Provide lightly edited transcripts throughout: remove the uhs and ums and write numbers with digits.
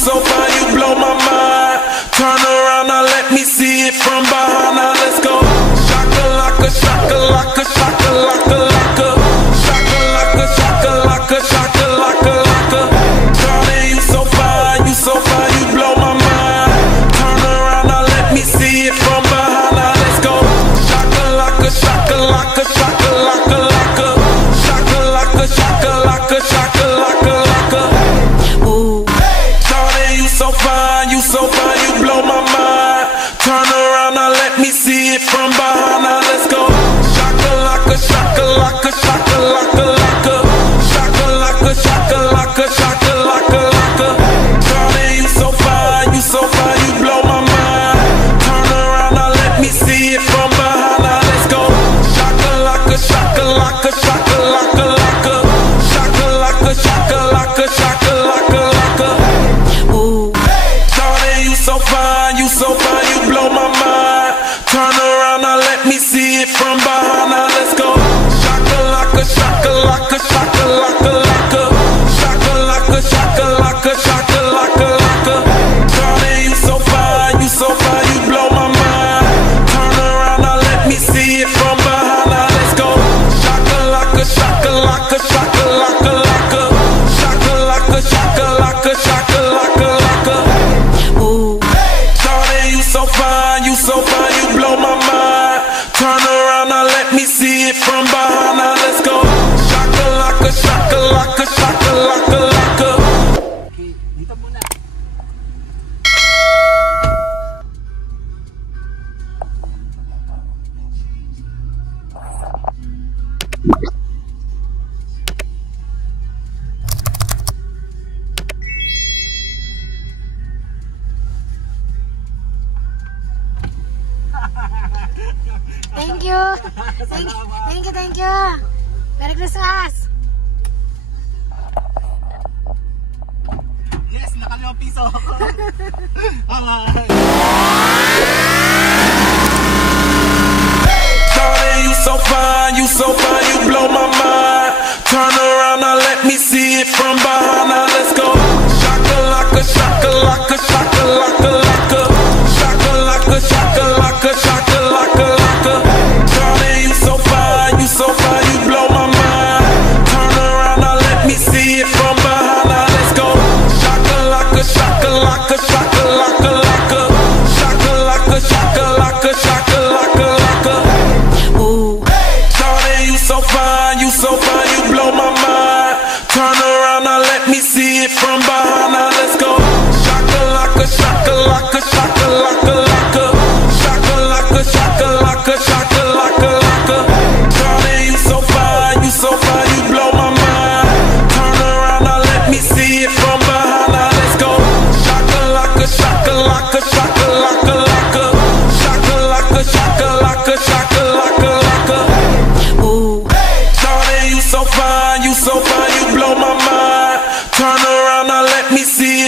so fine, you blow my mind. Turn around, now let me see it from behind. Now let's go. Shaka-laka, shaka-laka, shaka-laka, laka. Shaka-laka, shaka-laka, shaka-laka, laka. Darling, you so fine, you blow my mind. Turn around, now let me see it from behind. Now let's go. Shaka-laka, shaka-laka, shaka-laka, laka. Shaka-laka, shaka-laka, shaka-laka, laka. Ooh. Darling, you so fine, you blow my mind. Turn around, now let me see it from behind. Now let's go. Shaka-laka, shaka-laka, shaka-laka, laka. Shaka-laka, shaka-laka, shaka-laka, laka. Darling, you so fine, you blow my mind. Turn around, now let me see it from behind. Now let's go. Shaka-laka, shaka-laka, shaka-laka, laka. Shaka-laka, shaka-laka, shaka-laka, laka. Ooh. Darling, you so fine, you blow my mind. Turn around, now let me see it from behind. Now let's go. Shaka-laka, shaka-laka, shaka-laka, laka. Shaka-laka, shaka-laka, shaka-laka, laka. Darling, you so fine, you blow my mind. Turn around, now let me see it from behind. Now let's go. Shaka-laka, shaka-laka, shaka-laka, laka. Shaka-laka, shaka-laka, shaka-laka, laka. Ooh. Darling, you so fine, you blow my mind. Turn around, now let me see it from behind. Now let's go. Shaka-laka, shaka-laka, shaka-laka, laka. Okay, dito muna. Thank you. Thank you. Merry Christmas. Yes, naka-5 piso. Darling, you so fine, you blow my mind. Turn around, now let me see it from behind. Now let's go. Shaka-laka, shaka-laka, shaka-laka, laka. Shaka-laka, shaka-laka, shaka-laka, laka. Darling, you so fine, you blow my mind. Turn around, now let me see it from behind. Now let's go. Shaka-laka, shaka-laka, shaka-laka, laka. Shaka-laka, shaka-laka, shaka-laka, laka. Ooh. Darling, you so fine, you blow my mind. Turn around, now let me see it from behind. Now let's go. Shaka-laka, shaka-laka, shaka-laka, laka. Shaka-laka, shaka-laka, shaka-laka, laka. Darling, you so fine, you blow my mind. Turn around, now let me see it from behind. Now let's go. Shaka-laka, shaka-laka, shaka-laka, laka. Shaka-laka, shaka-laka, shaka-laka, laka. Ooh. Darling, you so fine, you blow my mind. Turn around, now let me see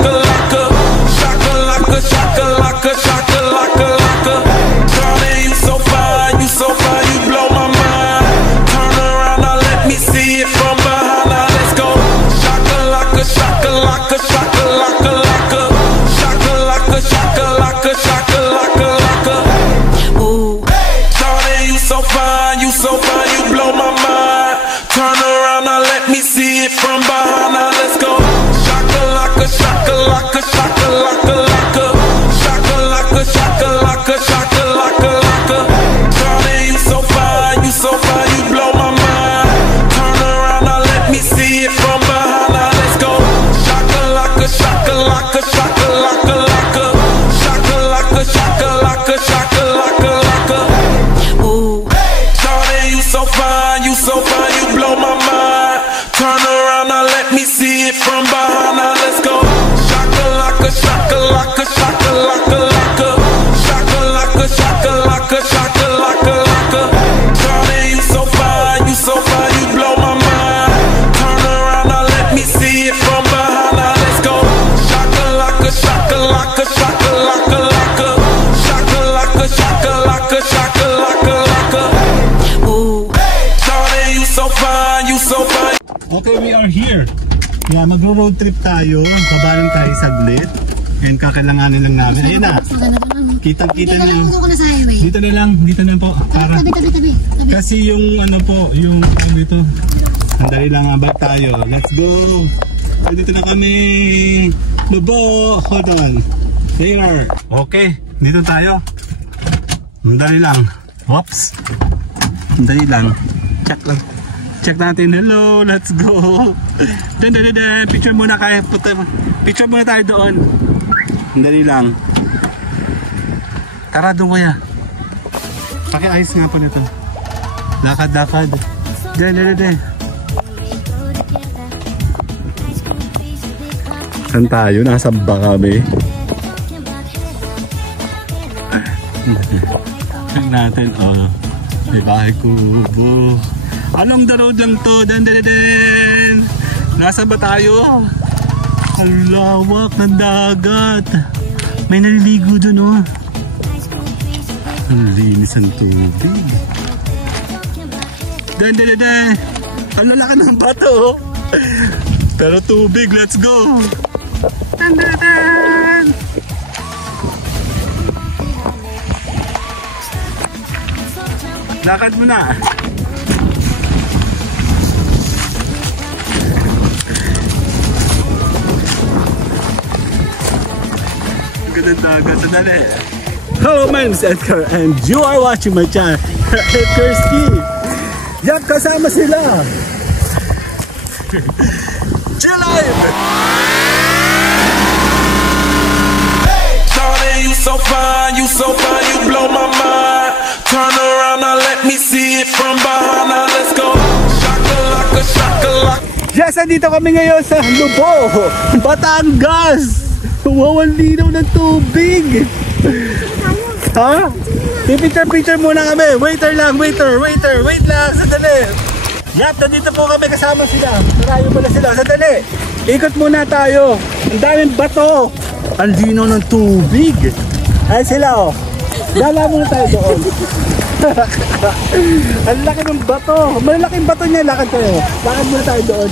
shakalaka, shakalaka, shakalaka, shakalaka, laka. Shawty, you so fine, you so fine, you blow my mind. Turn around, now let me see it from behind. Now let's go. Shakalaka, shakalaka, shakalaka, laka. Shakalaka, shakalaka, shakalaka, laka. Ooh, Shawty, you so fine, you so fine, you blow my mind. Turn around, now let me see it from behind. Now let's go. Shakalaka, shakalaka, shakalaka, laka. Shakalaka, shakalaka, shakalaka, laka. Shawty, you so fine, you blow my mind. Turn around, now let me see it from behind. Now let's go. Shakalaka, shakalaka, shakalaka, laka. Shakalaka, shakalaka, shakalaka, laka. Ooh, Shawty, you so fine, you blow my mind. Turn around, now let me see it from behind. Now let's go. Shakalaka, shakalaka, shakalaka, laka. Shakalaka, shakalaka, shakalaka, laka. Shawty, you so fine, you blow my mind. Turn around, now let me see it from behind. Now let's go. Shakalaka, shakalaka, shakalaka, laka. Shakalaka, shakalaka, shakalaka, laka. Ooh, Shawty, you so fine. Okay, we are here. Yeah, magro-road trip tayo. Baba lang tayo saglit. And kakailanganin lang namin. Ayun na. Kitang-kita Dito na niyo. lang ko na sa highway. Dito na po. Para. Tabi. Kasi yung ano po, yung dito. Sandali lang abag tayo. Let's go. So, dito na kami. Lubo. Hold on. Here. Okay. Dito tayo. Sandali lang. Whoops. Sandali lang. Check natin. Hello. Let's go. Picture muna kayo. Picture muna tayo doon. Sandali lang. Tara doon kaya. Pakiayos nga po nito. Lakad. Saan tayo? Nasa baka kami. Check natin. Oh. May bahay kubo. Along the road lang to. Nasa ba tayo? Ang lawak ng dagat. May naliligo dun oh. Ang linis ang tubig. Ang lalaki ng bato. Pero tubig, let's go. Lakad mo na. Ganda dagat, sandali. Hello, my name is Edgar and you are watching my channel, Edgar Ski. Yan, kasama sila. Chill life. Shawty, you so fine, you blow my mind. Turn around, now let me see it from behind. Now let's go. Shakalaka, shakalaka. Yes, andito kami ngayon sa Lubo, Batangas. Wawan linaw ng tubig. Ha? Picture muna kami. Waiter lang, wait lang, sandali. Yap, nandito po kami, kasama sila. Marayo pala sila, sandali. Ikot muna tayo. Ang daming bato. Ang linaw ng tubig. Ay sila oh. Dala muna tayo doon. Ang laki ng bato. Malaking bato niya, lakad tayo. Lakad muna tayo doon.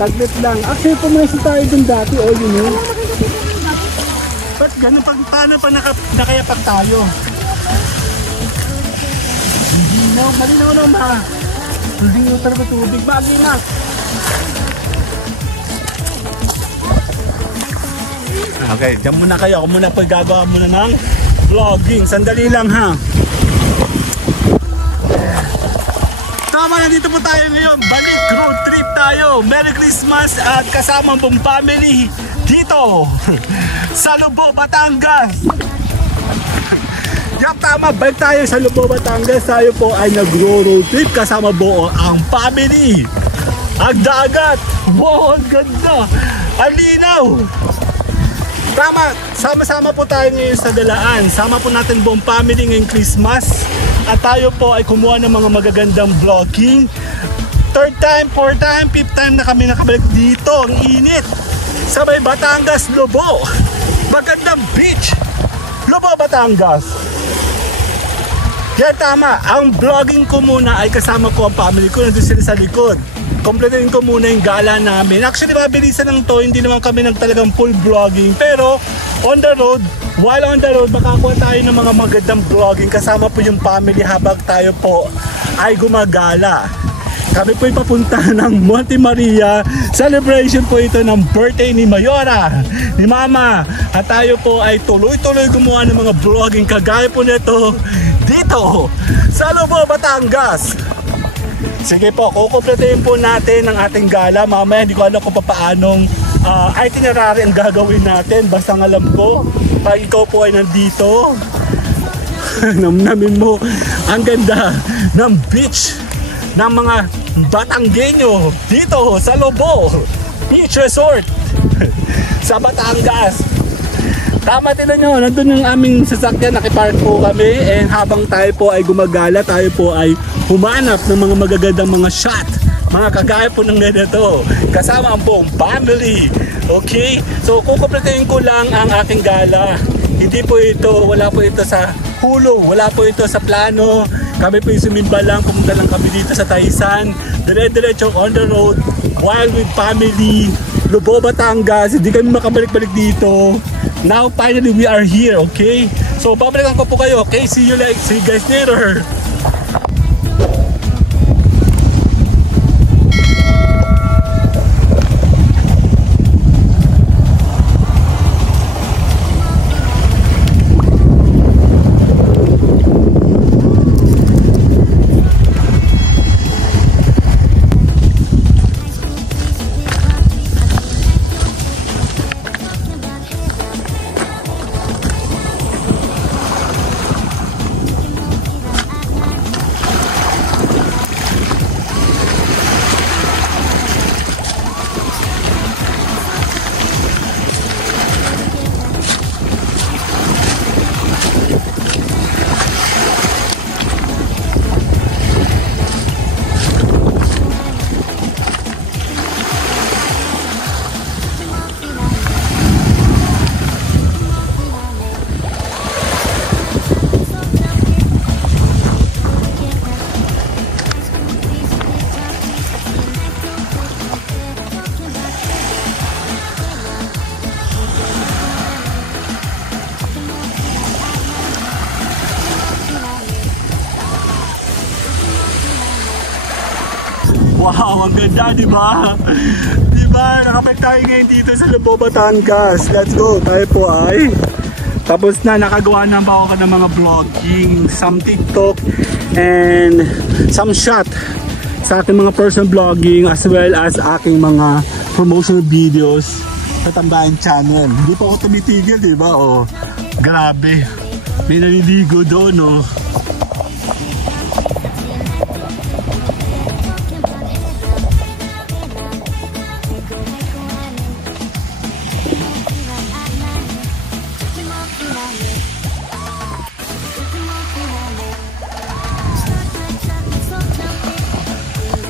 Taglit lang. Actually, pumunta tayo dun dati. Oh, yun yun. Ba't ganun? Paano pa nakayapak tayo? Malinaw na ba? Malinaw talaga tubig. Malinaw. Okay, dyan muna kayo. Ako muna paggagawa muna ng vlogging. Sandali lang ha. Tama, nandito po tayo ngayon. Balik road trip tayo. Merry Christmas at kasama buong family dito sa Lubo, Batangas. Yup, tama. Balik tayo sa Lubo, Batangas. Tayo po ay nag-road trip kasama buo ang family. Ang dagat. Wow, ang ganda. Ang linaw. Tama, sama-sama po tayo ngayon sa galaan. Sama po natin buong family ngayong Christmas. At tayo po ay kumuha ng mga magagandang vlogging. Third time, fourth time, fifth time na kami nakabalik dito. Ang init. sa may Batangas, Lobo. Magandang beach, Lobo, Batangas. Yan, tama. Ang vlogging ko muna ay kasama ko ang family ko. Nandun sila sa likod. Kompletuhin ko muna yung gala namin. Actually, mabilisan lang to. Hindi naman kami talagang full vlogging. Pero, on the road, while on the road, makakuha tayo ng mga magandang vlogging. Kasama po yung family habang tayo po ay gumagala. Kami po ay papunta ng Monte Maria. Celebration po ito ng birthday ni Mayora, ni Mama. At tayo po ay tuloy-tuloy gumawa ng mga vlogging kagaya po nito dito sa Lobo, Batangas. Sige po, kukumpletuhin po natin ang ating gala. Mamaya hindi ko alam kung paanong itinerary ang gagawin natin. Basta ang alam ko, pag ikaw po ay nandito, namnamin mo ang ganda ng beach ng mga Batanggenyo dito sa Lobo Beach Resort sa Batangas. Tama, tinan nyo, nandun yung aming sasakyan, nakipark po kami, and habang tayo po ay gumagala, tayo po ay humanap ng mga magagandang mga shot, mga kagaya po ng ganito, kasama ang buong family. Okay, so kukumpletuhin ko lang ang aking gala. Hindi po ito, wala po ito sa hulog, wala po ito sa plano. Kami po yung sumimba lang, pumunta lang kami dito sa Taisan, dire-diretso on the road, while with family, Lobo, Batangas. Hindi kami makabalik-balik dito. Now finally we are here, okay? So babalikan ko po kayo, okay? See you guys later. Wow, ang ganda, di ba? Di ba? Nakapag tayo ngayon dito sa Lobo, Batangas. Let's go. Tayo po ay tapos na, nakagawa na ba ako ng mga vlogging, some TikTok, and some shot sa aking mga personal vlogging as well as aking mga promotional videos sa Tambayan Channel. Hindi pa ako tumitigil, di ba? Oh, grabe. May naliligo doon, oh.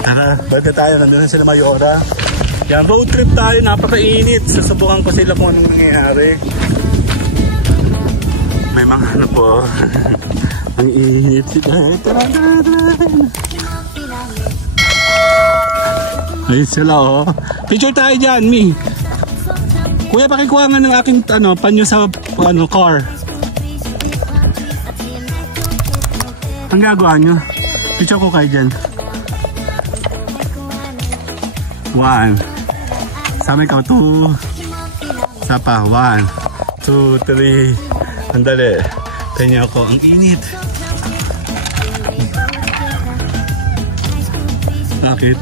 Tara, balik tayo. Nandun na sila Mayora. Yan, road trip tayo. Napakainit. Susubukan ko sila kung anong nangyayari. May mga ano po. Ang init sila. Ayun sila, oh. Picture tayo dyan, Mi. Kuya, pakikuha nga ng aking panyo sa car. Ang gagawa nyo? Picture ko kayo dyan. 1. Sama ikaw 2. Isa pa 1, 2, 3. Andali. Kanya ako. Ang init. Bakit?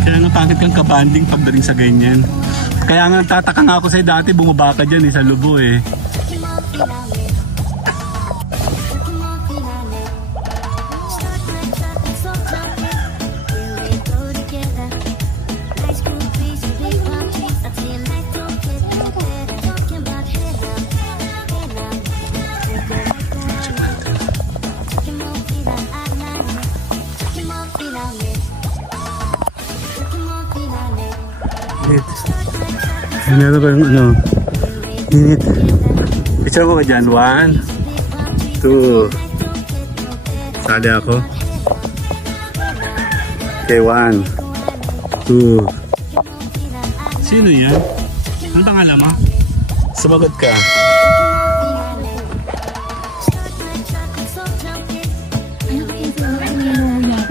Kaya napakit kang kabanding pagdating sa ganyan. Kaya nga tataka nga ako sa'yo dati, bumaba ka dyan sa Lobo eh. Init. Meron ko yung ano. Init. Picture ko ka dyan. 1, 2. Sali ako. Okay, 1, 2. Sino yan? Ano pangalan mo? Sumagot ka.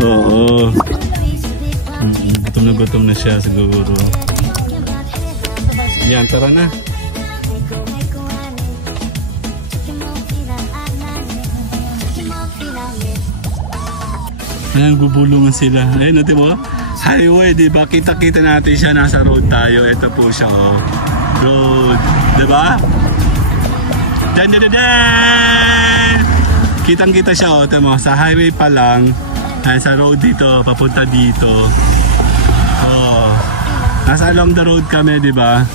Oo. Gutom na siya siguro. Yan, tara na. Ayan, gubulungan sila. Ayun, natin mo? Highway, diba? Kita-kita natin siya. Nasa road tayo. Ito po siya, oh. Road. Diba? Dan-dan-dan! Kitang-kita siya, oh. Ito mo, sa highway pa lang. Ayan, sa road dito. Papunta dito. Oh. Nasa along the road kami, diba?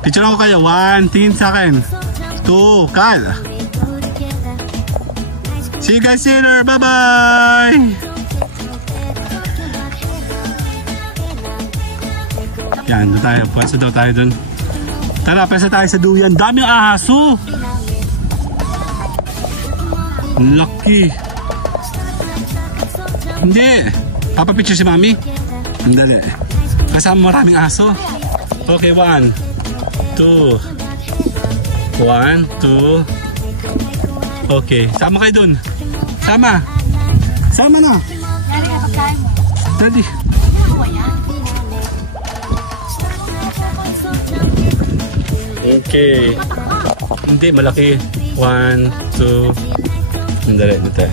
Picture ako kayo. 1, tingin sa akin. 2, Kal. See you guys later. Bye-bye! Yan, doon tayo. Pwesa daw tayo doon. Tara, pwesa tayo sa duyan. Daming ahaso! Lucky! Hindi! Papapicture si Mami? Andali. Kasama maraming aso. Okay, 1, 2. 1, 2. Okay, sama kayo dun. Sama. Sama na. Dali ka pagkain mo. Dali. Okay. Hindi, malaki. 1, 2. Dali, dito.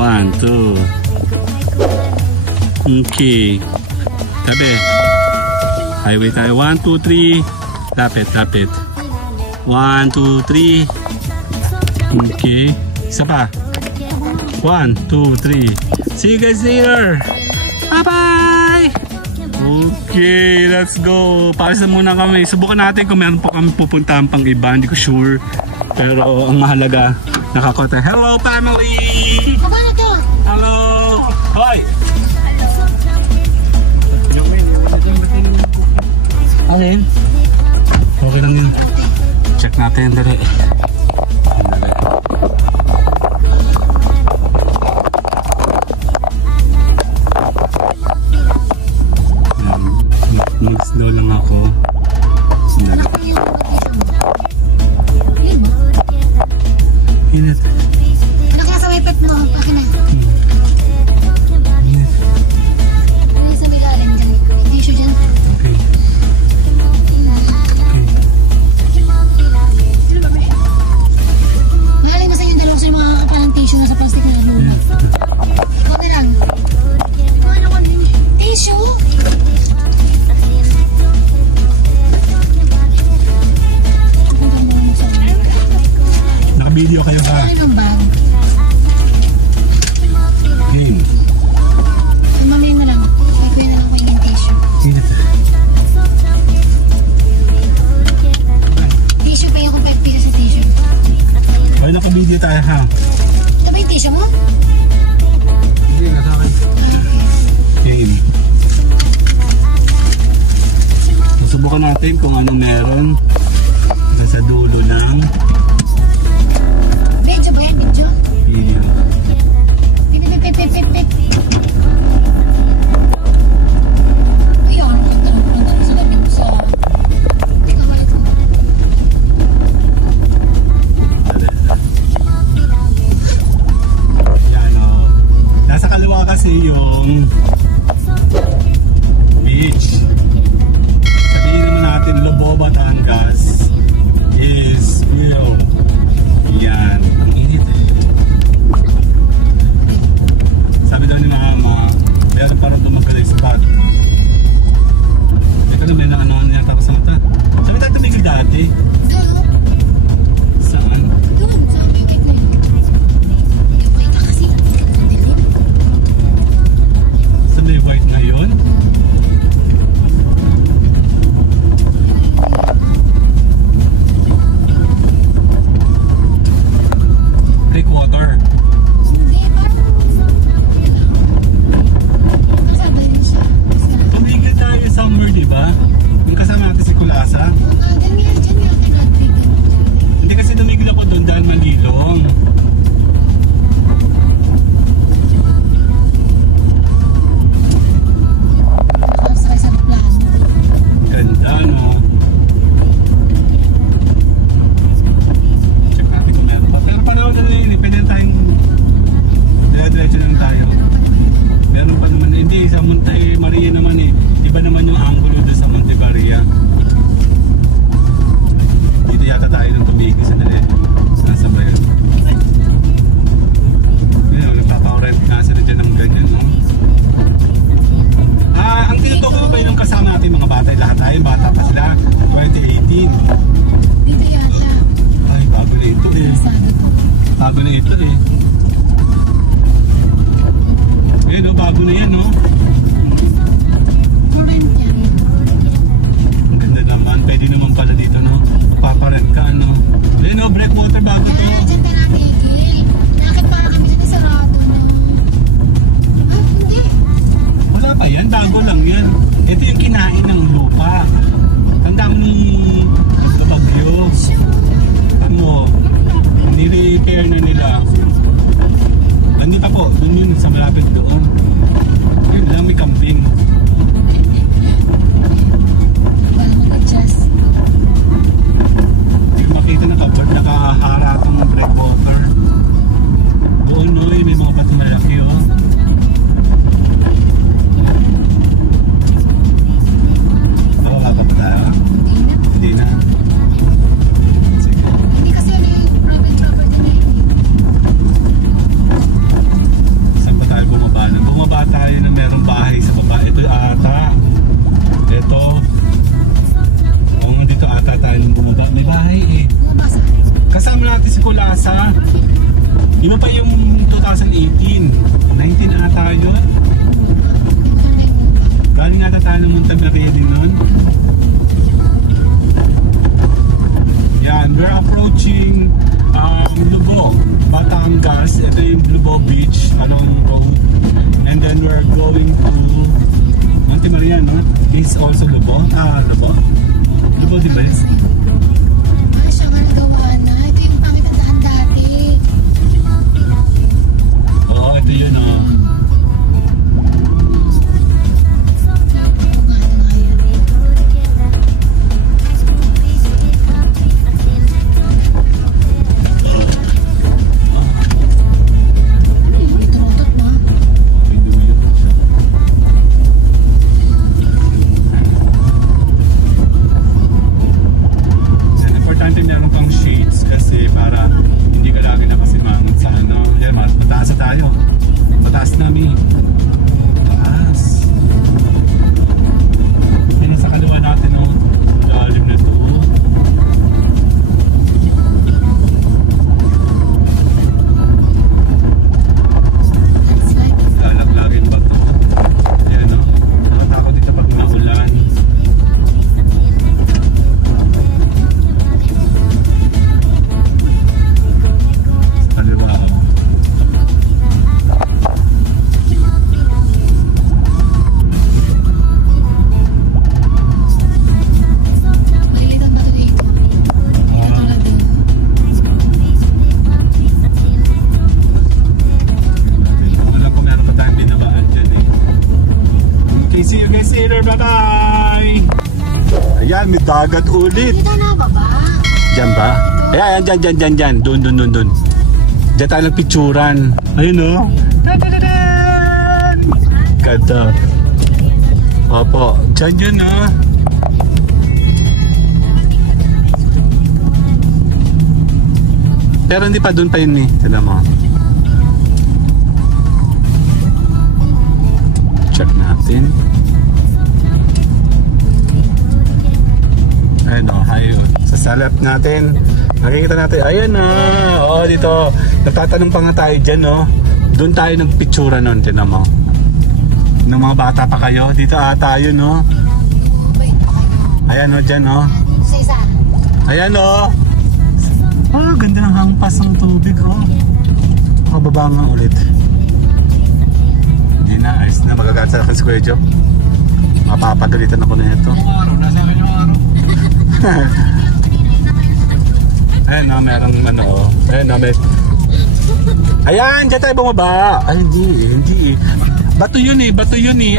1, 2. Okay. Tabi. Highway tayo. 1, 2, 3. Lapit, lapit. 1, 2, 3. Okay. Isa pa. 1, 2, 3. See you guys later. Bye-bye! Okay, let's go. Paris na muna kami. Subukan natin kung meron pa kami pupuntahan pang iba. Hindi ko sure. Pero ang mahalaga, nakakota. Hello, family! Aba na to. Hello! Hoy! Alin? Okay lang yun. Check natin. Dali. Mag-slow lang ako. Dali. Init. Anak na sa wipet mo. Akin na. Ano sa may lalim dyan? Tissue dyan. Okay. Mahalin mo sa inyo dalawa sa mga kapalang tissue na sa plastic na lula. Okay lang. Tissue? Naka-video kayo ha? Ano ang bag? Game. Mamaya na lang. Ikuya na lang ko yung tissue. Init. Tissue pa yung kung 5 pieces sa tissue. Okay, naka-video tayo ha? Ito ba yung tissue mo? Hindi, nasa akin. Game. Susubukan natin kung anong meron sa dulo ng Medyo ba yan? Medyo? video. Pip. Ayun. Nagtanong sa gabi mo sa... Teka pala ito. Yan o. Nasa kaliwa kasi yung beach. Sabihin naman natin Lobo, Batangas. bata, lahat tayo, bata pa sila. 2018. Dito yata. Ay, bago na ito eh. Sabi ko. Bago na ito eh. Ayan o, bago na yan o. Kurent yan. Ang ganda naman, pwede naman pala dito no. Paparent ka ano. Ayan o, breakwater bago to. Kaya dyan tayo natigil. Bakit para kami dito sarado na? Ah, hindi. Wala pa yan, bago lang yan. Ito yung kinain ng lupa. Tanda mo nung bagyo. Ano, ni-repair na nila. Nandito po, dun yun sa malapit doon. Yun lang, may camping. Wala mag-adjust. Hindi ko makita nakaharap ang breakwater. Doon no, may mga bato malaki oh. Wala ka pa tayo? Hindi na. Sige. Hindi kasi ano yung private property na yun. Saan ba tayo bumaba na? Bumaba tayo na merong bahay sa baba. Ito ata. Ito. Oo nga, dito ata tayo nung bumaba. May bahay eh. Bumabasa. Kasama natin si Kulasa. Iba pa yung 2018. 19 ata yun. Galing ata tayo ng Montaveria din nun. Yan, we're approaching Lubog, Batangas. Ito yung Lubog Beach along road. And then we're going to Monte Maria, no? This is also Lubog. Lubog? Lubog, di ba? Ah, siya nga nagawa na. Ito yung pangitandahan dati. Oo, ito yun, oh. Meron pang shades kasi para hindi ka lagi nakasimangot sa ano. Yan, mataas na tayo. Mataas namin. Mataas. Yan sa kaliwa natin, oh. Lalim na to. Lalaglagin ba to? Yan, oh. Nakatakot dito pag maulan. See you guys later, bye-bye! Ayan, may dagat ulit. Dito na baba. Diyan ba? Ayan, dyan. Doon. Diyan tayo nagpicturan. Ayun o. Ganda. Opo, dyan yun o. Pero hindi pa, doon pa yun eh. Tignan mo. Check natin. Ayan o, ayun. Sa left natin, nakikita natin, ayan na. Oo, dito. Nagtatanong pa nga tayo dyan, no. Doon tayo nagpitsura nun, tinan mo. Nung mga bata pa kayo, dito tayo, no. Ayan o, dyan, no. Isa. Ayan o. Oh, ganda ng hampas ng tubig, oh. Makababa nga ulit. Hindi na, ayos na. Magagalit sa akin si Kuya Joe. Mapapagalitan ako na ito. Nasa akin yung araw. Ayan o, merong ano o. Ayan o, may... Ayan, dyan tayo bumaba. Ay, hindi. Bato yun eh.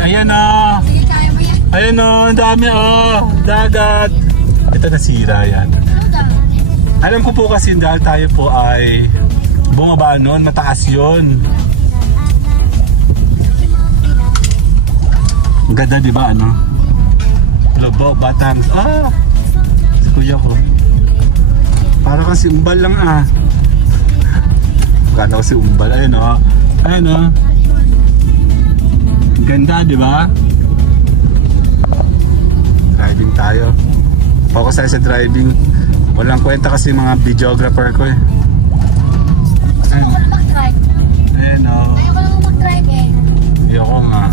Ayan o. Sige, kaya mo yan. Ayan o, ang dami o. Dagat. Ito nasira yan. Alam ko po kasi dahil tayo po ay bumaba noon, mataas yun. Ang ganda diba ano? Lubog, Batangas. Si kuya ko. Para kasi umbal lang Ganda kasi umbal. Ayun o. Ganda diba? Driving tayo. Focus tayo sa driving. Walang kwenta kasi mga videographer ko eh. Gusto ko na mag-drive. Ayan o. Ayoko lang mag-drive eh. Ayoko nga.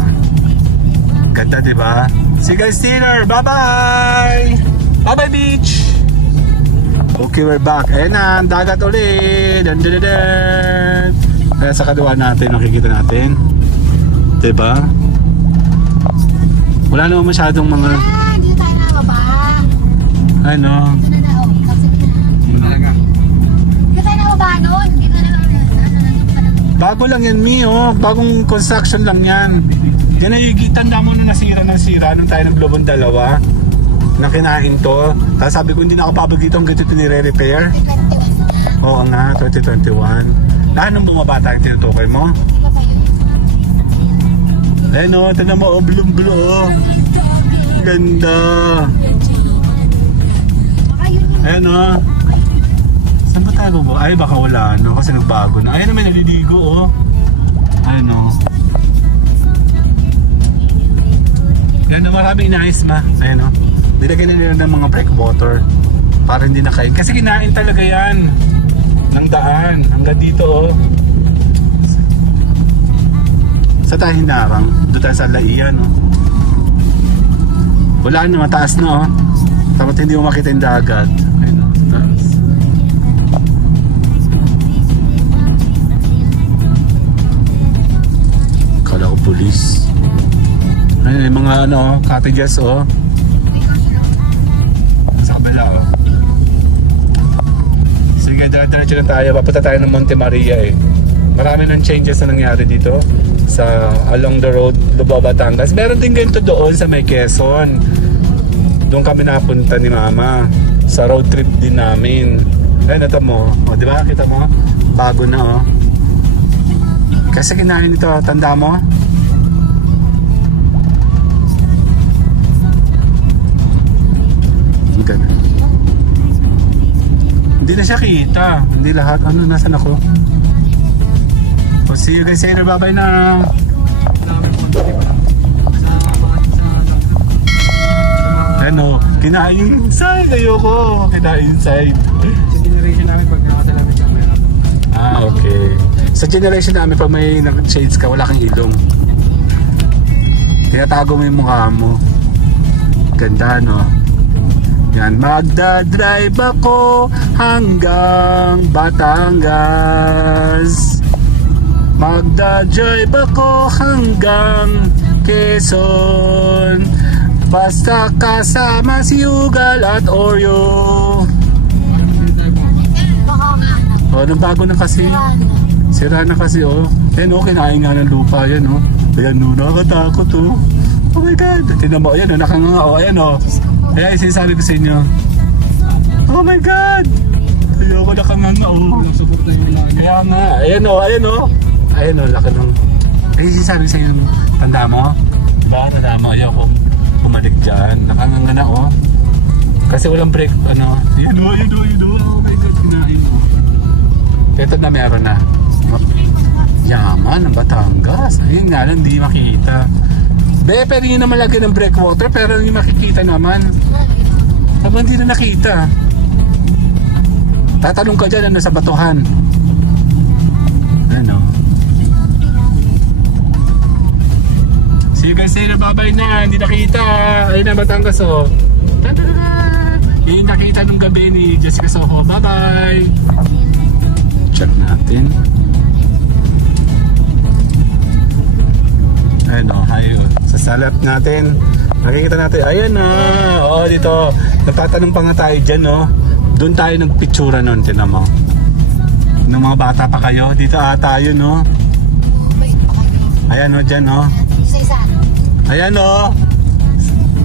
Ganda diba? See you guys later. Bye-bye! Bye-bye beach! Okay, we're back. Ayan na, ang dagat ulit. Dun. Kaya sa kaliwa natin, nakikita natin. Diba? Wala naman masyadong mga... Dito tayo nakababa. Ano? Dito na na, Talaga. Dito tayo nakababa doon. Dito na Bago lang yan, Mio. Bagong construction lang yan. Yan ay tanda mo nung nasira nung tayo ng Globong dalawa. Na kinain to. Tapos sabi ko hindi na ako babag dito hanggang ito nire-repair. Oo nga, 2021. Lahat nung bumaba tayo tinutukoy mo. Ayun o, tignan mo, blum-blum o. Ganda. Ayun o. Saan ba tayo ba? Ay, baka wala no, kasi nagbago na. Ayun na, may naliligo o. Ayun o. Ayun o, maraming inayos ma. Ayun o. Nilagyan na nila ng mga breakwater para hindi na kain. Kasi kinain talaga yan ng daan hanggang dito oh. Sa tayo hinarang, doon tayo sa Laian oh. Wala na, mataas na oh. Tapos hindi mo makita yung dagat. Ayun oh, taas. Kala ko pulis. Ayun yung mga ano, cottages oh. Oh. Sige, diretso na tayo. Papunta tayo ng Monte Maria eh. Marami ng changes na nangyari dito sa along the road Lubao, Batangas. Meron din ganito doon sa may Quezon. Doon kami napunta ni Mama sa road trip din namin. Ayun, ito mo. O, di ba? Kita mo? Bago na oh. Kasi kinain ito. Tanda mo? Hindi na siya kita. Hindi lahat. Ano, nasan ako? So, see you guys later. Bye-bye na. Ano, kinain yung inside. Ayoko. Kinain inside. Sa generation namin pag nakasalamin sa camera. Ah, okay. Sa generation namin, pag may shades ka, wala kang ilong. Tinatago mo yung mukha mo. Ganda, no? Yan, magdadrive ako hanggang Batangas. Magdadrive ako hanggang Quezon. Basta kasama si Ugal at Oreo. Oh, nagbago na kasi. Sira na kasi, oh. Yan, oh, kinain nga ng lupa, yan, oh. Ayan, oh, nakakatakot, oh. Oh my God. Tignan mo, ayan, oh, nakanganga, oh, ayan, oh. Kaya sinasabi ko sa inyo. Oh my God! Ayoko nakanganga oh. Kaya nga, ayan o, ayan o. Ayan o, laki ng... Kaya sinasabi ko sa inyo, tanda mo? Diba, tanda mo, ayoko bumalik dyan. Nakanganga na o. Kasi walang break, ano. Ayan o, ayan o, ayan o. Oh my God, kinain o. Ito na meron na. Yaman, ang Batangas. Ayun nga lang, hindi makikita. Pero yun naman lagi ng breakwater, pero yung makikita naman. Habang hindi na nakita. Tatanong ka dyan, ano sa batuhan? Ano? See you guys later, bye-bye na. Hindi nakita. Ayun na, Batangas oh. Yung nakita nung gabi ni Jessica Soho. Bye-bye. Check natin. Ayun o, ayun. Sa salap natin, nakikita natin, ayan na. Oo, dito. Nagtatanong pa nga tayo dyan, no. Doon tayo nagpitsura nun, tinan mo. Nung mga bata pa kayo, dito tayo, no. Ayan o, dyan, no. Ayan o.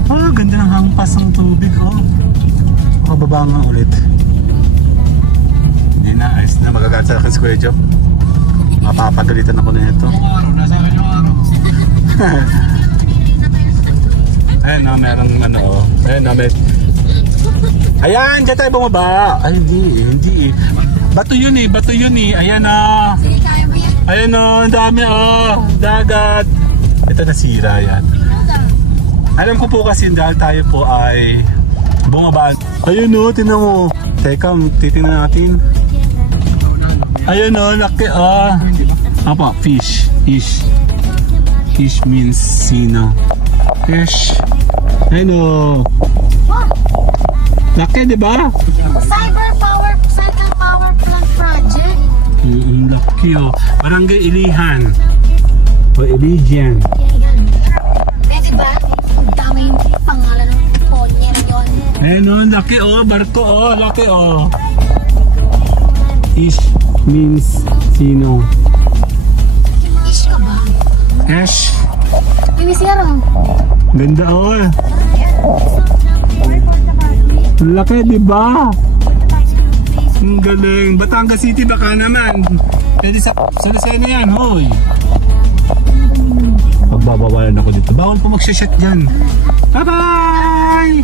Oh, ganda ng hampas ng tubig, oh. Makababa nga ulit. Hindi na, ayos na. Magagat sa akin si Kuya Joe. Mapapagalitan ako na ito. Nasa akin yung araw. Ayan o, merong ano o. Ayan o, may... Ayan, dyan tayo bumaba. Ay, hindi. Bato yun eh. Ayan o. Ayan o, ang dami o. Dagat. Ito nasira yan. Alam ko po kasi dahil tayo po ay bumabaan. Ayun o, tinan mo. Teka, titingnan natin. Ayun o, laki apa, fish. Fish means sino. Fish. Ayun o. Laki, di ba? Cycle Power Plant Project. Laki o. Barangay Ilihan. O Ilijan. Eh, diba? Dami yung pangalan ng ponyer yun. Ayun o, laki o. Barko o, laki o. Fish means sino. Ish ka ba? Ash. Pinisirang. Ganda o. Laki, di ba? Ang galing. Batangas City baka naman. Pwede sa Lucena yan, hoy. Magbabawalan ako dito. Bawal po magsashot dyan. Bye-bye!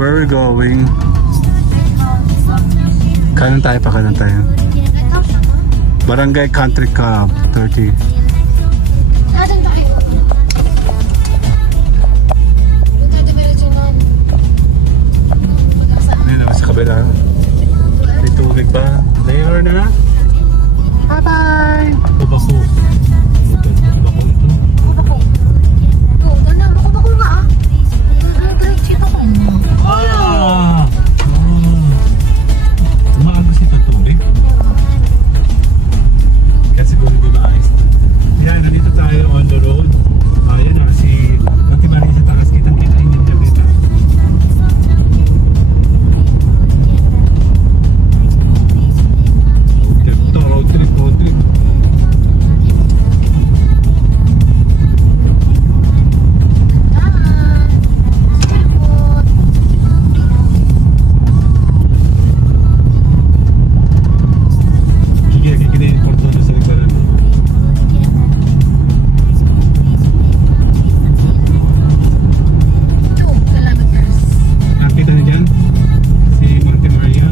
Where are we going? Kanan tayo pa, kanan tayo. Barangay Country Club 30. Natin tayo. Sa kabila. May tubig ba? There na. Bye-bye! Bako. Bako ito. Bako. Oo, doon na. Bako nga ah. Diretso ko. Umaagos ito tubig. Kaya siguro di ba ayos. Yan, nandito tayo on the road. Ayan na, si Ate Marie sa takas. Kitang-kita yung internet. Road trip. Sige, kikinin yung porto sa likuran. Nakita na dyan? Si Monte Maria.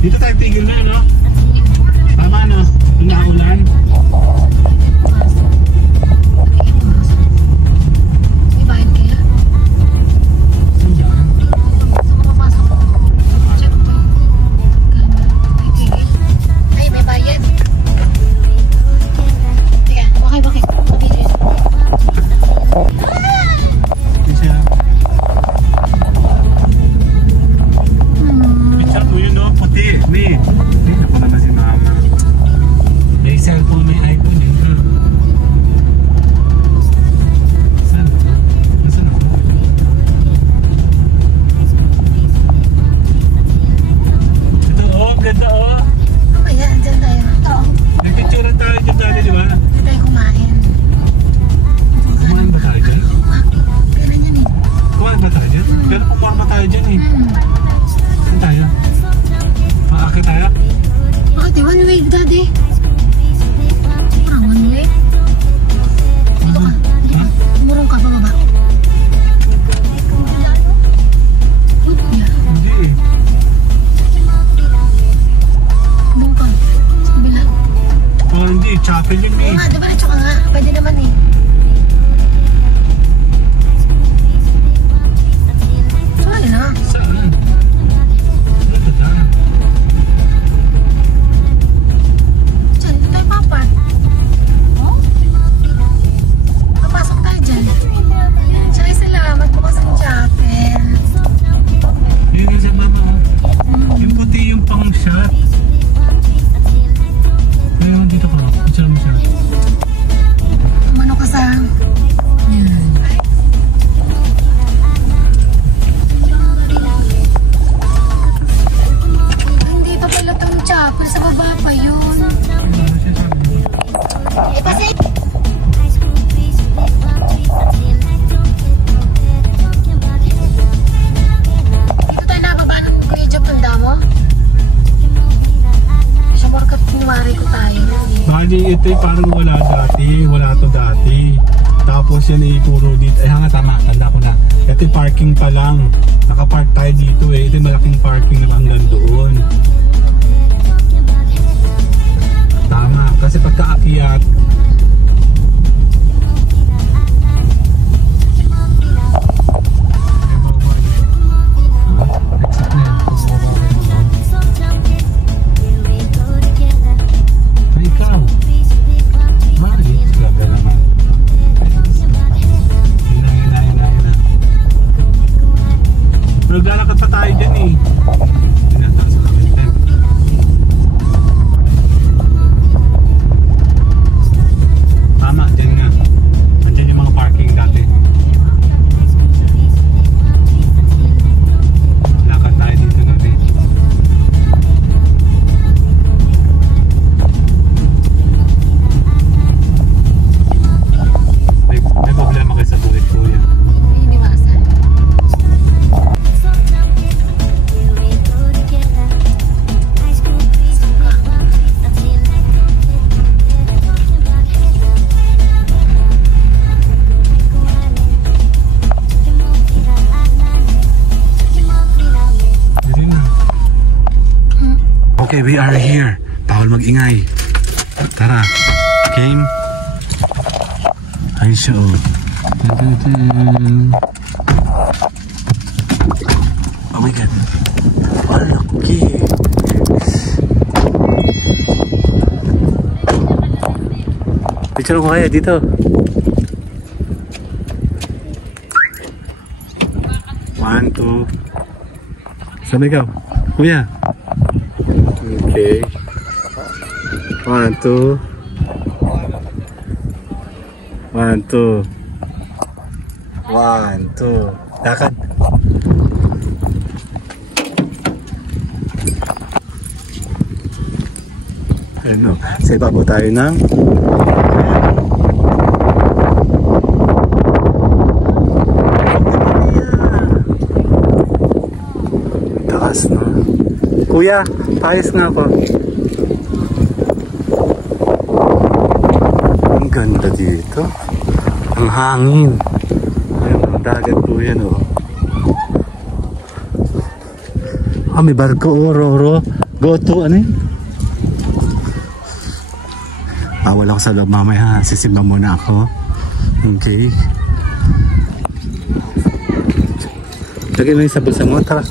Dito tayo tigil na, no? Tama, no? Kung nakaulan. May bayad kaya? Saan dyan? Gusto ko mapasok. Check mo. May tigil. Ay, may bayad. Teka, bakit? Mabilis. Hindi siya. Picture mo yun, no? Puti. Dito ko naman si mama. May cellphone, may iPhone, eh. Saan? Nasaan ako? Ito, oh. Ganda, oh. Mamaya, dyan tayo. Ito. Nagpicture tayo dyan dati, di ba? Dyan tayo kumain. Kumain ba tayo dyan? Pera niyan eh. Kumain ba tayo dyan? Pero kumain ba tayo dyan, eh? Saan tayo? pwede. Kurangan mo eh. Dito ka. Murong ka, bababa. Hindi eh. Doon ka. Sa kabila. Oh, hindi. Chapel yun Oo eh. nga, diretso ka nga. Pwede naman eh. Sali na. Saan? Ano ba? Diyan, dito tayo papa. Oh? Papasok tayo dyan. Tsaka salamat bukas ang chapel. Yun yung sa baba. Yung puti yung pang shot. Ayun, dito ka. Picture mo siya. Umano ka sa... Yan. Hindi pa pala itong chapel. Sa baba pa yun. Ano siya sabi? Eh, kasi... Dito tayo nakababa ng Kuya Job, tanda mo? Siya morkat kinuwari ko tayo. Bali, ito yung parang wala dati. Wala to dati. Tapos yan ay puro dito. Ay, nga tama. Tanda ko na. Ito yung parking pa lang. Nakapark tayo dito eh. Ito yung malaking parking na hanggang doon. Tama. Kasi pagkaakyat, ay ikaw. Bakit? Grabe naman. Hina. Pero lalakad pa tayo dyan eh. Tinataas sa kapit tayo. Tama, dyan nga. Andyan yung mga parking dati. Lakad tayo dito natin. May problema kayo sa buhay, kuya. Iniwasan. Dito na. Okay, we are here. Bawal mag-ingay. Tara. Game. Ayun siya oh. Oh my God. Malaki. Picture ko kaya dito. One, two. Saan ikaw? Kuya. Okay. One, two. One, two. One, two. Lakad. Ano? Sa ibabaw tayo ng taas no. Kuya, payas nga ako. Ang ganda dito. Ang hangin. Ayun, ang dagat po yan oh. Ah, may barko oh, Roro. Go to, ano yun? Bawal ako sa loob mamaya. Sisimba muna ako. Okay. Lagay mo yung sa bulsa mo. Tara.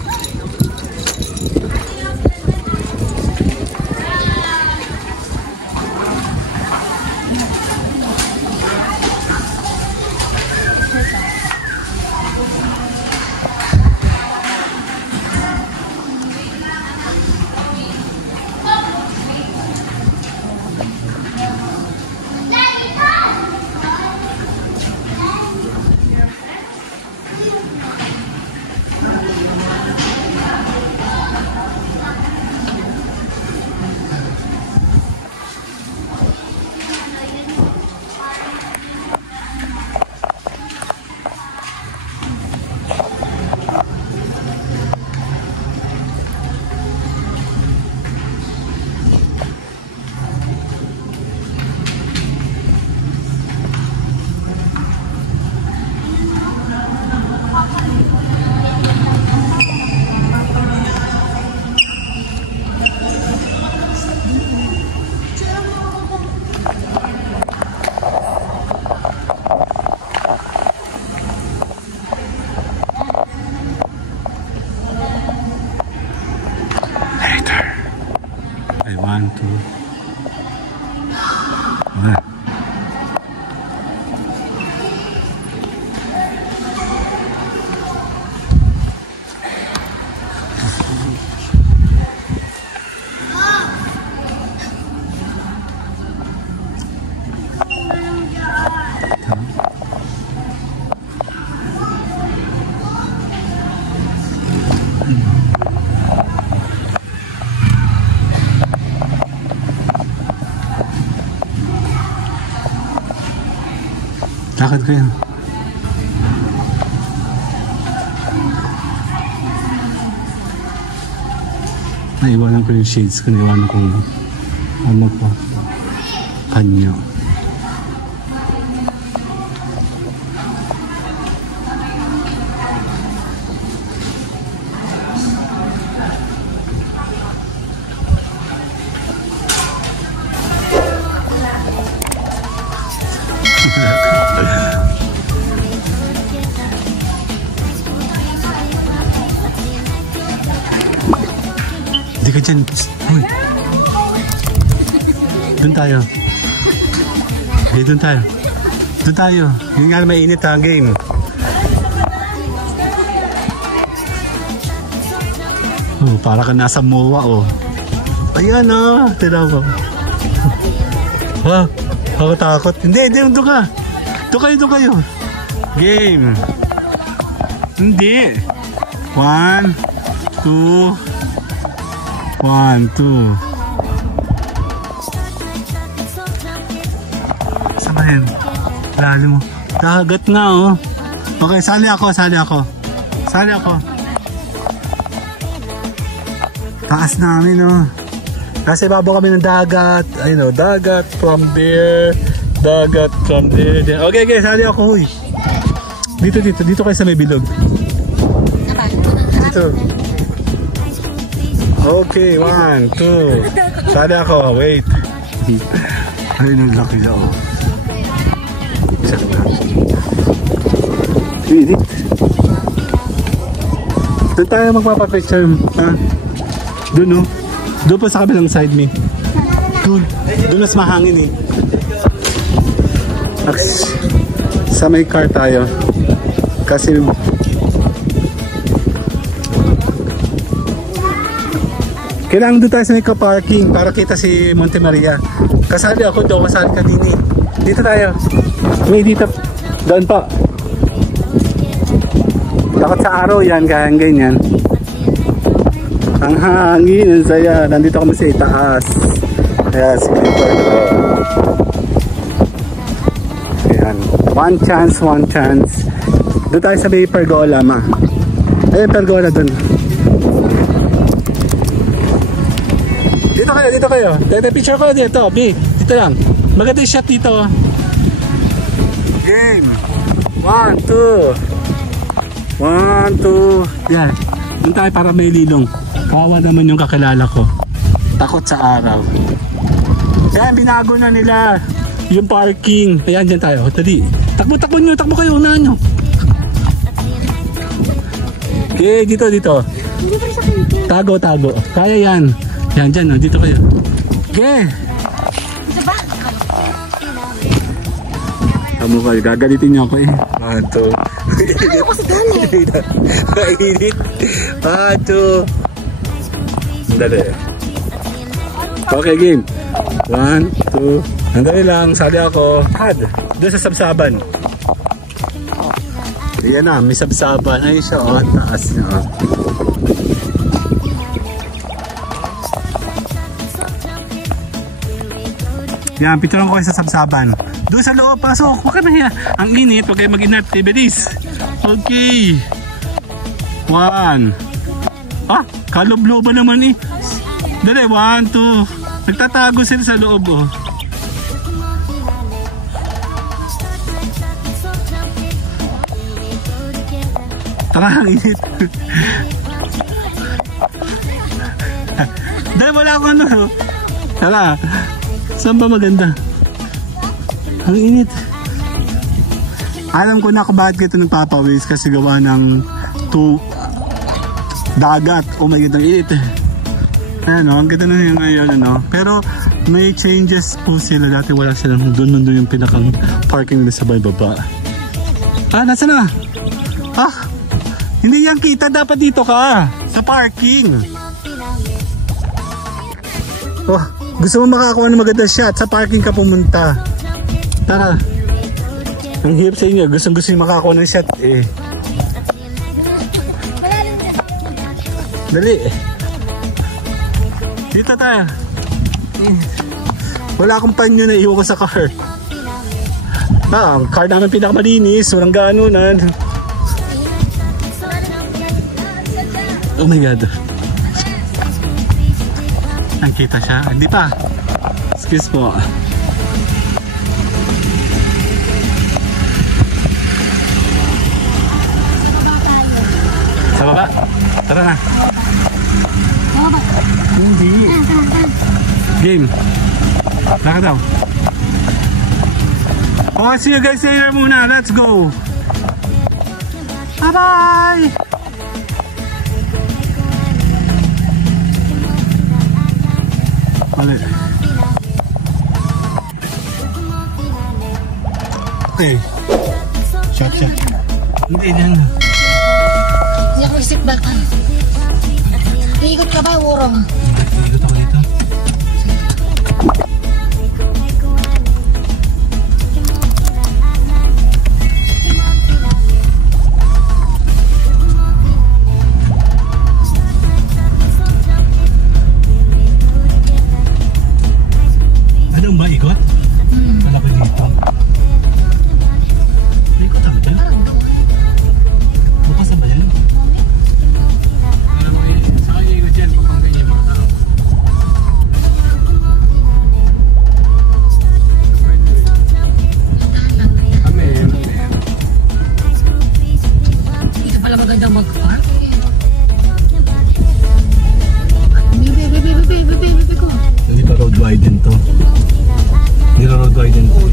Okay, 1, 2. Okay. Lakad kayo. Naiwanan ko yung shades ko. Naiwanan ko ano pa. Panyo. Hindi ka dyan. Uy. Doon tayo. Okay, doon tayo. Doon tayo. Yung nga mainit ang game. Oh, para ka nasa MOA oh. Ayan ah. Tinaw ko. Ha? Ako takot. Hindi. Doon ka. Doon kayo. Game. Hindi. 1, 2. 1, 2. Sabahin. Lalo mo. Dagat na oh. Okay, sali ako. Taas namin oh. Kasi babaw kami ng dagat. Ayun oh, dagat from there. Dagat from there. Okay, sali ako. Huy. Dito kayo sa may bilog. Dito. Okay, 1, 2. Sali ako, wait. Ay, naglaki na oh. Isang na. Init. Doon tayo magpapapicture. Ha? Doon oh. Doon pa sa kabilang side me. Doon mas mahangin eh. Sa may car tayo. Kasi kailangan doon tayo sa may parking para kita si Monte Maria. Kasali ako doon, kasali kanini. Dito tayo. May dito. Doon pa. Takot sa araw yan, kaya ganyan. Ang hangin, ang saya. Nandito kami sa itaas. Kaya si Clipper ko. Ayan. One chance. Doon tayo sa may pergola, ma. Ayun, pergola doon. Dito kayo. Picture ko dito. Dito lang. Maganda yung shot dito. Game. 1, 2. 1, 2. Yan. Doon tayo para may lilong. Kawawa naman yung kakilala ko. Takot sa araw. Yan, binago na nila yung parking. Ayan, dyan tayo. Tadi. Takbo nyo. Takbo kayo. Unahan nyo. Okay, dito. Tago. Kaya yan. Yan, dyan, dito kayo. Okay. Amo kayo, gagalitin niyo ako eh. 1, 2. Ayaw kasi galit. Mainit. 1, 2. Dali. Okay, game. 1, 2. Andali lang, sali ako. Had, doon sa sabsaban. Ayan na, may sabsaban. Ay siya, oh, taas niya. Oh. Yan, picture ko kayo sa sabsaban. Doon sa loob, pasok. Huwag ka na yan. Ang init, huwag kayo mag-inat. Bilis. Okay. 1. Ah, kalobloban naman eh. Dali, 1, 2. Nagtatago sila sa loob oh. Tara, ang init. Dahil wala akong ano. Tara. Saan ba maganda? Ang init. Alam ko na kung bakit ito nagpapawis kasi gawa ng dagat. Oh my God, ang init. Ano, ang ganda na yung ngayon, ano. Pero may changes po sila. Dati wala silang doon yung pinakang parking nila sa baba. Ah, nasa na? Ah, hindi yan kita. Dapat dito ka. Sa parking. Oh, gusto mo makakuha ng magandang shot. Sa parking ka pumunta. Tara. Ang hirap sa inyo. Gusto yung makakuha ng shot eh. Dali. Dito tayo. Wala akong panyo na iwan ko sa car. Ang car namin pinakamalinis. Walang ganunan. Oh my God. Nakita siya? Hindi pa. Excuse po. Sa baba? Tara na. Hindi. Game. Lakad daw. Oh, see you guys later muna. Let's go. Bye-bye. Balik. Okay. Shot. Hindi yan. Hindi ako mag-seatbelt. Iikot ka ba, Wurong? Ikot ako dito. Anong ba, ikot? Wala ko dito. Ikot ako dyan? Parang doon. Bukas na ba yan? Alam mo yun, sa kanya ikot dyan pag ang ganyan mga tao. Kami, Dito pala magandang mag-park. Bebe ko. Hindi pa road wide din to. Hindi na road wide din to.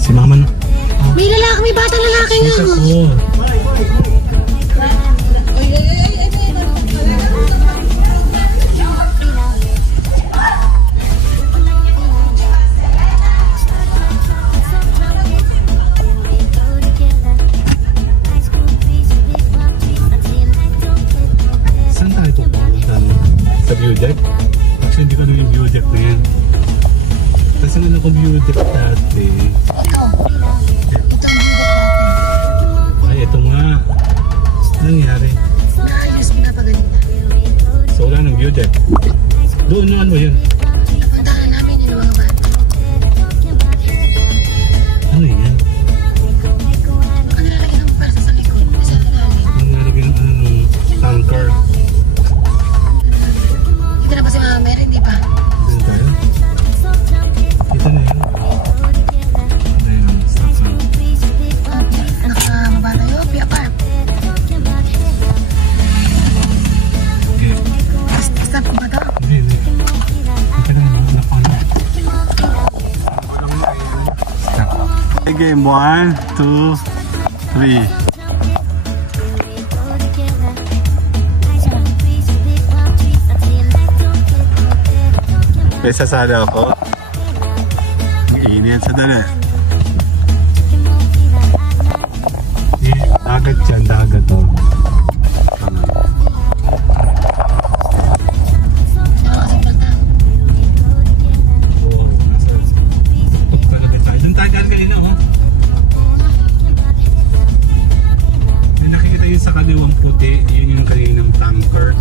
Si mama na. May lalaki, may batang lalaki nga. Kita ko. Saan tayo pupunta? Sa view deck? Actually, hindi ko alam yung view deck na yan. Kasi nga ako view deck dati. Ito. Ito ang budak natin. Ay, ito nga. Ano nangyari? Naayos, pinapaganda. So, wala ng view deck. Doon naman mo yun. Napuntahan namin yung mga bata. Ano yan? Baka nilalagyan ng pwersa sa likod. Sa ilalim. Ang nalagyan ng ano ng tanker. Dito na ba si Mama Mary? Hindi pa. Doon tayo. Ito na yun. Ano yun? Stop na. Nakamaba tayo. Pia Park. Okay. Stop ko ba ito? Hindi. Ito na yun. Napano. Stop. Okay, game 1, 2, 3. May sasala ako. Init sa dali. Dagat yan, dagat to. Doon tayo kanina, oh. May nakikita yun sa kaliwang puti. Yun yung kaninang tanker.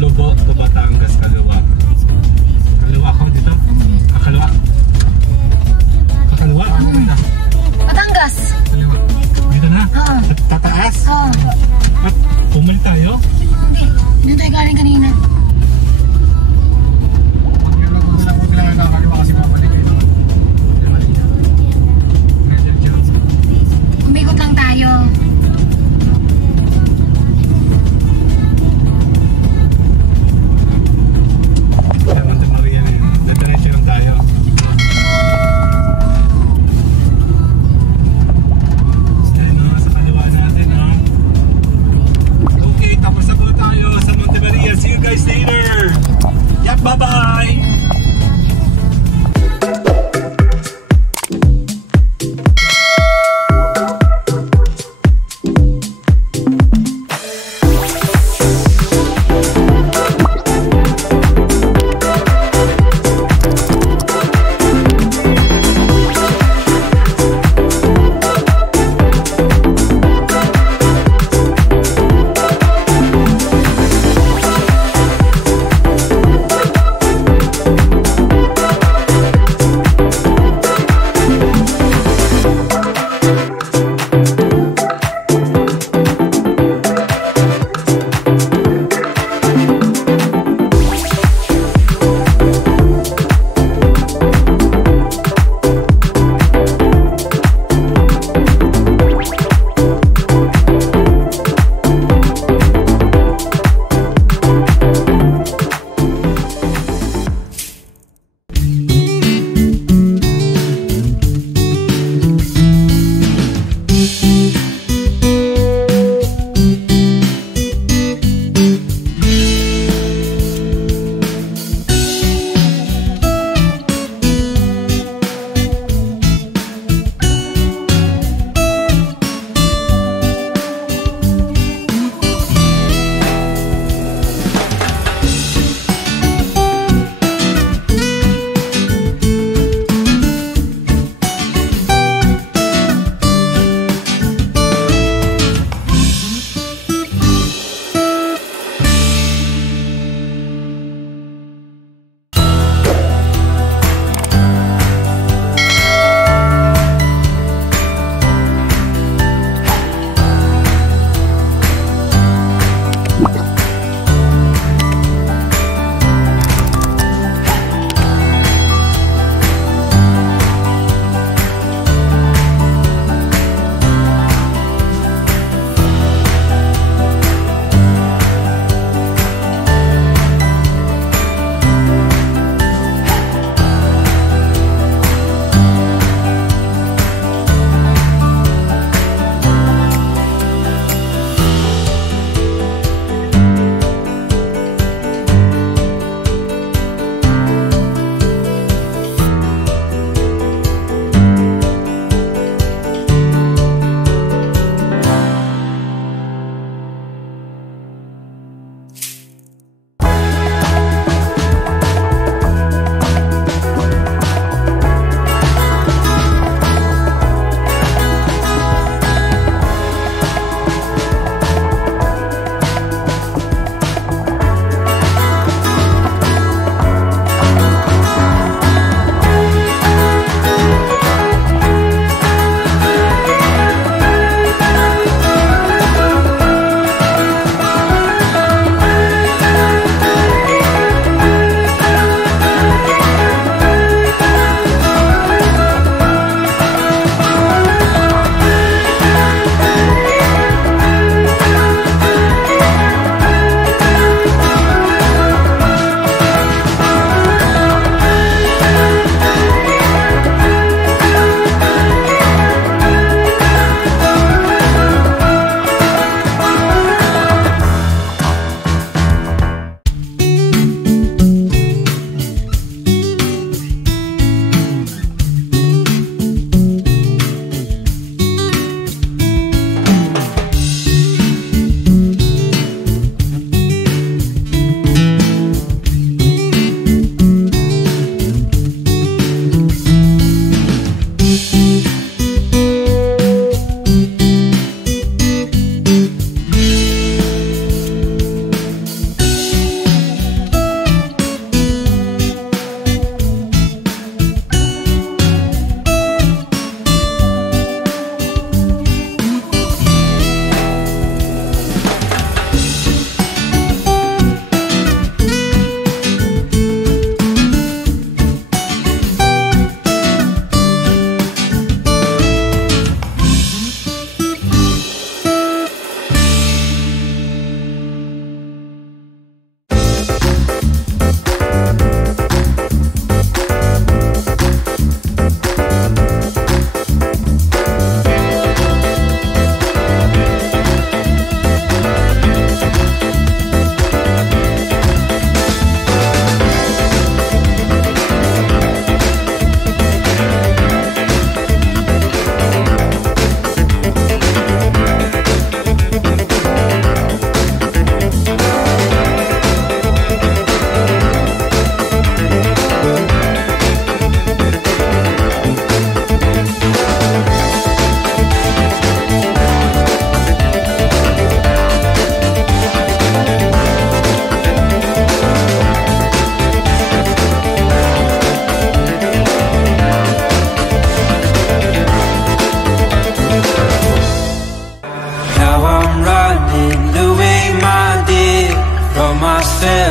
Lubo to Batangas, kaliwa. Kaliwa ako dito? Kaliwa. Kaliwa? Batangas! Kaliwa. Dito na? Oo. Tataas? Oo. At pumunta tayo? Hindi. Hindi tayo galing kanina. pag yung nagugulak mo kailangan na kaliwa kasi mabalik kayo naman. Medyo dyan. Umikot lang tayo.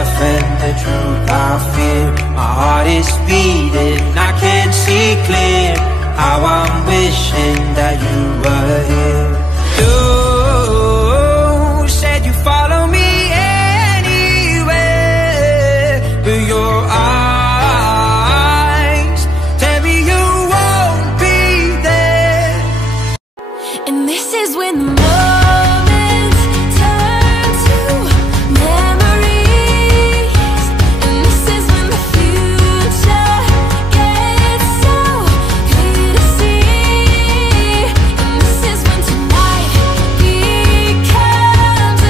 myself and the truth I fear. My heart is beating, I can't see clear. How I'm wishing that you were here. You said you follow me anywhere, but your eyes tell me you won't be there. And this is when the moments turn to memories. And this is when the future gets so clear to see. And this is when tonight becomes a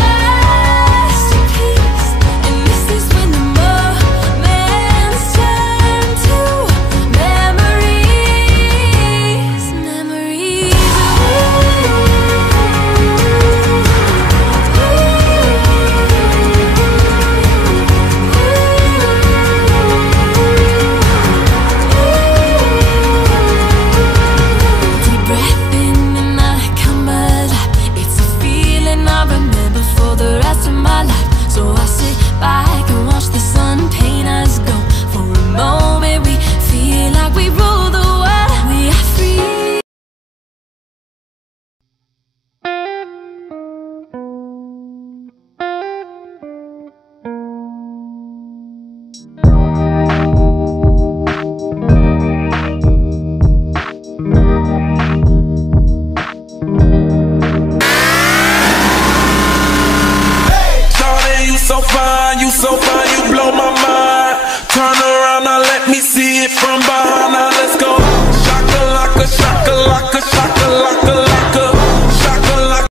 masterpiece. And this is when the moments turn to memories. Memories. Deep breath in and I come alive. It's a feeling I remember for the rest of my life. So I sit back and watch the sun paint us go. For a moment we feel like we rule the world. We are free. Shawty, you so fine,